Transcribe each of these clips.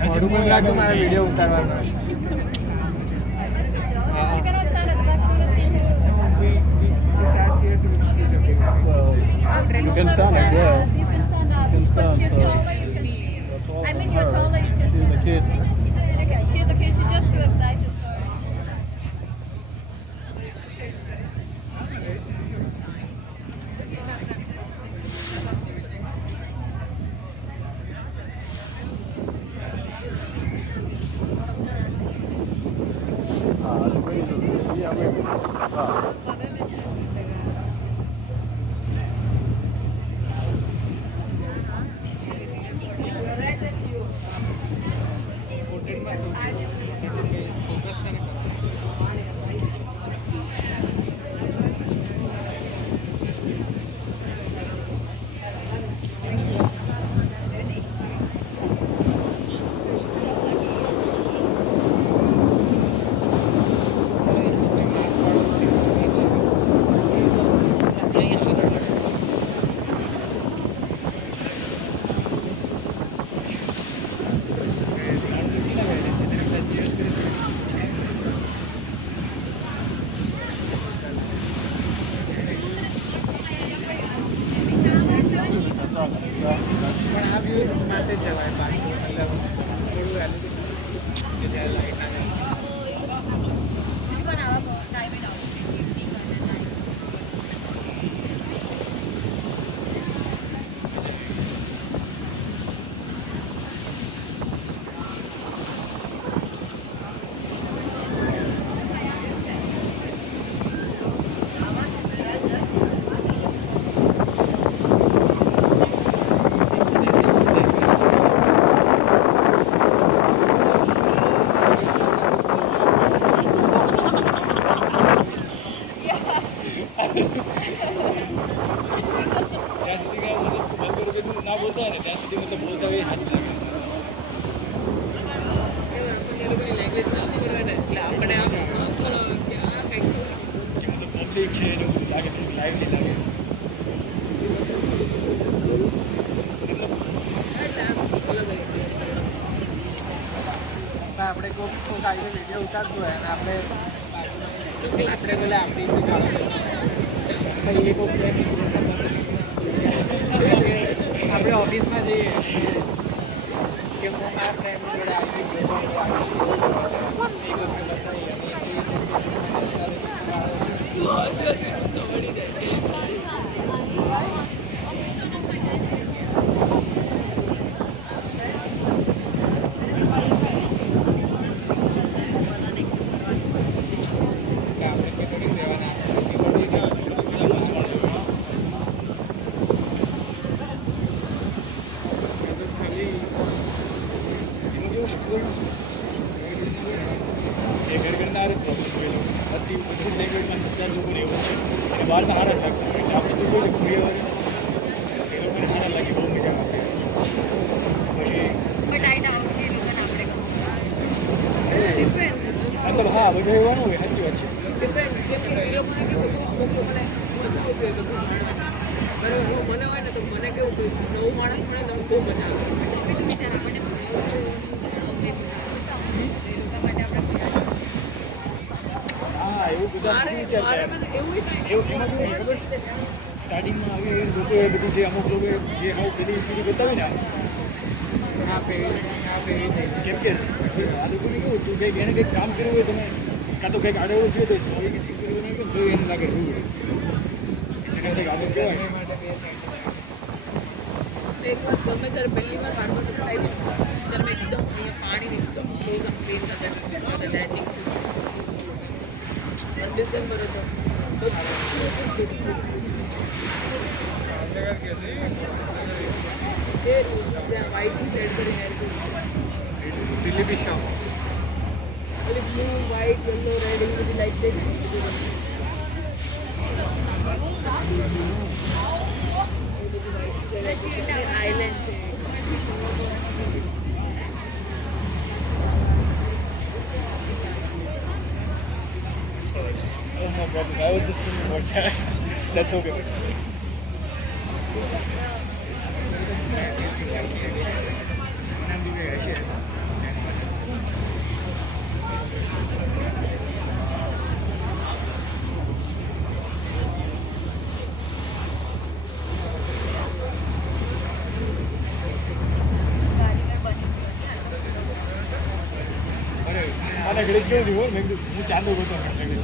મોઢું બંધ રાખો, મારે video ઉતારવાનો. She cannot stand at the back. She want to sit. You can stand as well. You can stand up. But she's taller. You can. I mean, you're taller. You can. She's a kid. She's a kid. She's just too excited. So. આપણે કોઈ આવી video ઉતારતું હોય અને આપણે પેલા આપણી આપણે ઓફિસમાં જઈએ કે હું મારા ફ્રેન્ડ જોડે આવી હા બધું એવાનું હોય સાચી વાત છે. મને હોય ને તો મને કેવું નવું માણસ મળે તો બહુ મજા આવે. હા એવું બધા સ્ટાર્ટિંગમાં આવે એ લોકો એ બધું જે અમુક લોકો જે અમુક પેલી બતાવી ને આ પેલી કેમ કે આ લોકોને કેવું તું કંઈક એને કંઈક કામ કર્યું હોય તમે કાં તો કંઈક આડેવું થયું તો સોરી ઠીક કર્યું નહીં તો એને લાગે એવું હોય જેને કંઈક આગળ કહેવાય. એક વાર ગમે જ્યારે પહેલી વાર હાર્બર આવી ત્યારે મેં એકદમ અહીંયા પાણી એકદમ ક્લોઝ આમ પ્લેન સાથે લેન્ડિંગ ડિસેમ્બર હતો. વ્હાઇટ સેડ કરીને delivery shop blue white yellow red એવી બધી લાઈટ દેખી આઈલેન્ડ છે. Oh no problem. I was just thinking about that. That's okay. અને ઘડી કેવું થયું મેં કીધું હું ચાંદો ગોતો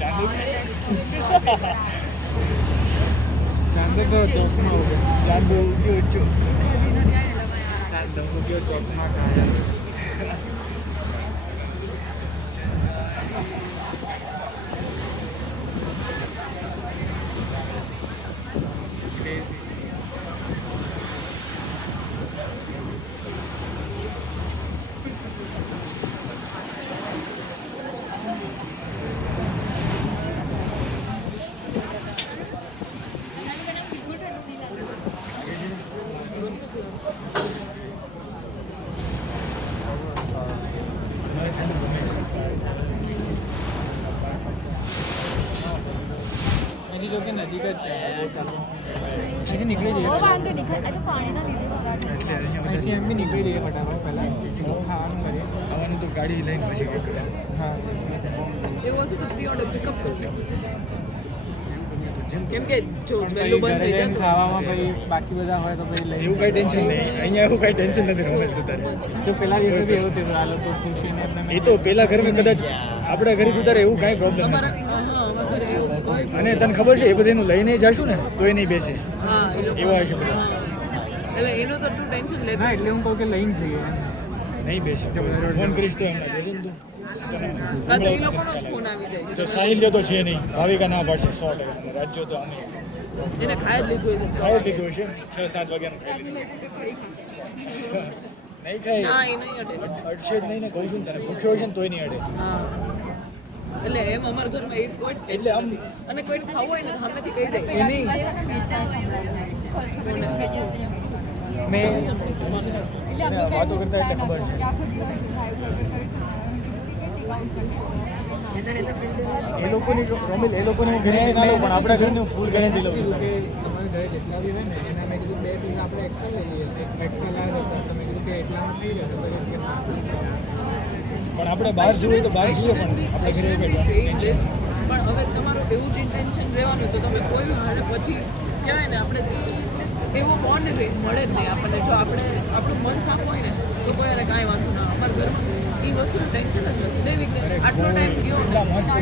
ચાંદો ચાંદો તો ચોકમાં ઉભો ચાંદો ઉગ્યો છો ચાંદો ઉગ્યો ચોકમાં કાયા હજી તો કે નજીક જ છે નીકળી જઈએ અહીંથી એમ બી નીકળી જઈએ ફટાફટ પહેલાં ખાવાનું કરીએ આવવાનું તો ગાડી લઈને પછી કંઈક હા એવું હશે તો પ્રી ઓર્ડર પિકઅપ કરી લઈશું કેમ કે જો વહેલું બંધ થઈ જાય ખાવામાં પછી બાકી બધા હોય તો પછી લઈ એવું કાંઈ ટેન્શન નહીં અહીંયા એવું કાંઈ ટેન્શન નથી રમેલ તો તારે તો પેલા દિવસે બી એવું થયું આ લોકો પૂછીને એ તો પેલા ઘરમાં કદાચ આપણા ઘરે તું તારે એવું કાંઈ પ્રોબ્લેમ નથી અમારા ઘરે એવું હોય અને તને ખબર છે એ બધું લઈને જશું ને તો એ નહીં બેસે હા એ લોકો એવા છે બધા એટલે એનું તો તું ટેન્શન લેતો ના એટલે હું કહું કે લઈને જઈએ નહીં બેસે ફોન કરીશ તો એમને જશે ને તું હા તો એ લોકોનો જ ફોન આવી જાય જો સાહિલ તો છે નહીં ભાવિકા ના પાડશે 100% રાજ્યો તો અમે એને ખાઈ જ લીધું હશે ખાઈ લીધું છે 6-7 વાગ્યાનું ખાઈ લીધું નહીં ખાઈ ના એ નહીં અડે અડશે જ નહીં ને કહું છું ને તને ભૂખ્યો હોય છે ને તોય નહીં અડે હા એટલે એમ અમારા ઘરમાં એક કોઈ ટેન્શન નથી અને કોઈ ખાવું હોય ને સામેથી કહી દે મેં વાતો કરતા એટલે ખબર છે એ લોકોની રમેલ એ લોકોની ગેરંટી ના લઉં પણ આપણા ઘરની ફૂલ ગેરંટી લઉં કે તમારા ઘરે જેટલા બી હોય ને એના મેં કીધું 2 પીસ આપણે એક્સ્ટ્રા લઈ લઈએ એક્સ્ટ્રા લાવે તો તમે કીધું કે એટલામાં થઈ જશે પછી કે ના પણ આપણે બહાર જોઈએ તો બહાર જોઈએ પણ આપણે ઘરે પણ હવે તમારું એવું જ ઇન્ટેન્શન રહેવાનું તો તમે કોઈ હારે પછી કહેવાય ને આપણે એવો બોન્ડ મળે જ નહીં આપણને જો આપણે આપણું મન સાફ હોય ને તો કોઈ યારે કાંઈ વાંધો ના અમારા ઘરમાં એ વસ્તુનું ટેન્શન જ નથી દૈવિક આટલો ટાઈમ ગયો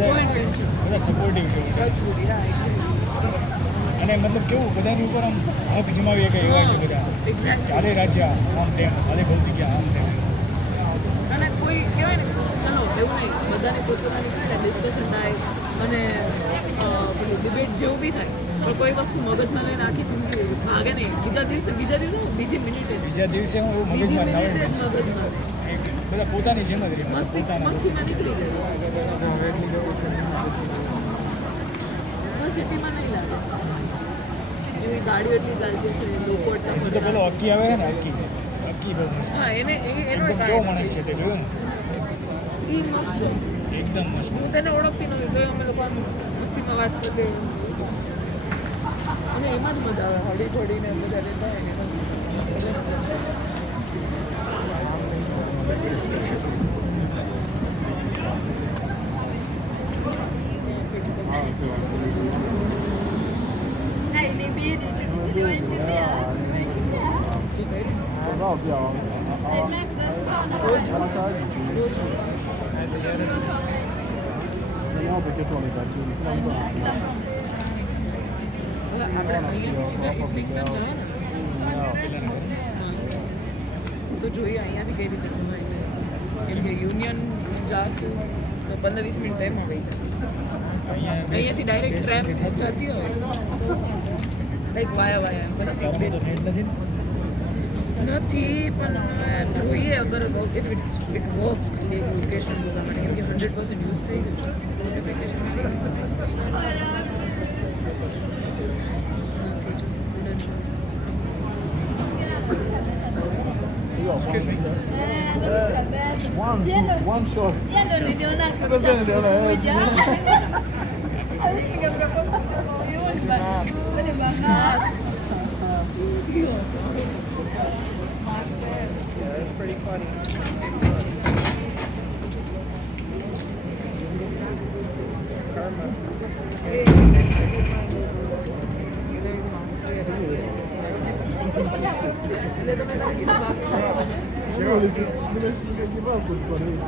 જોઈન્ટ ટેન્શન બધા સપોર્ટિવ છે અને મતલબ કેવું બધાની ઉપર આમ હક જમાવીએ કે એવા છે બધા એક્ઝેક્ટ આલે રાજ્ય આમ તેમ આલે બહુ જગ્યા આમ તેમ અને કોઈ કહેવાય ને ચલો એવું નહીં બધાને પોતપોતાની કહેવાય ને ડિસ્કશન થાય અને પેલું ડિબેટ જેવું બી થાય પણ કોઈ વસ્તુ મગજમાં લઈને આખી જિંદગી ભાગે નહીં બીજા દિવસે બીજી મિનિટે બીજા દિવસે હું એવું બીજી મગજમાં ના મિનિટે હોય જ મગજમાં બધા પોતાની જેમ જ રહે પોતાના મસ્તીમાં નીકળી જાય સિટીમાં નહીં લાગે એવી ગાડીઓ એટલી ચાલતી હશે લોકો એટલા પછી તો પેલો અક્કી આવે છે ને અક્કી બહુ મસ્ત હા એનો એકદમ કેવો માણસ છે તે જોયું ને ઈ મસ્ત એકદમ મસ્ત હું તેને ઓળખતી નથી તો અમે લોકો આમ મસ્તીમાં વાત કરીએ અને એમાં જ મજા આવે હળી થોડીને બધા લેતા હોય ને એમાં Hey, ni bidi tu tu endelea. Hey Max, આપણે અહીંયાથી સીધા ઇઝલિંગ પર જવાનું તો જોઈએ અહીંયાથી કઈ રીતે જવાય છે કેમ કે યુનિયન જાશું તો 15-20 મિનિટ ટાઈમમાં વહી જાય અહીંયાથી ડાયરેક્ટ ટ્રેન જતી હોય લાઈક વાયા એમ નથી પણ જોઈએ અગર ઇફ ઇટ વર્ક્સ ખાલી એક લોકેશન જોવા માટે કેમ કે 100% યુઝ થઈ ગયું છે specification One shot. It's pretty funny. Karma. એટલે તમે give up por eso.